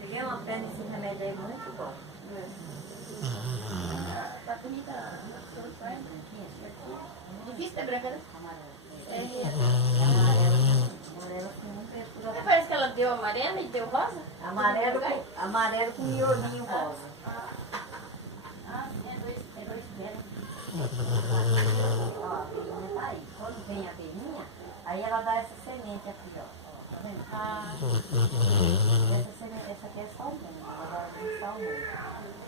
Peguei uma perna nesse remédio aí muito bom. Tá bonita. Difícil ter branca, né? Parece que ela deu amarelo e deu rosa? Amarelo com miolinho rosa. Sim, é dois dedos. Ó, a abelhinha tá aí. Quando vem a abelhinha, aí ela dá essa semente aqui, ó. Tá vendo? Essa aqui é salmão, ela dá salmão.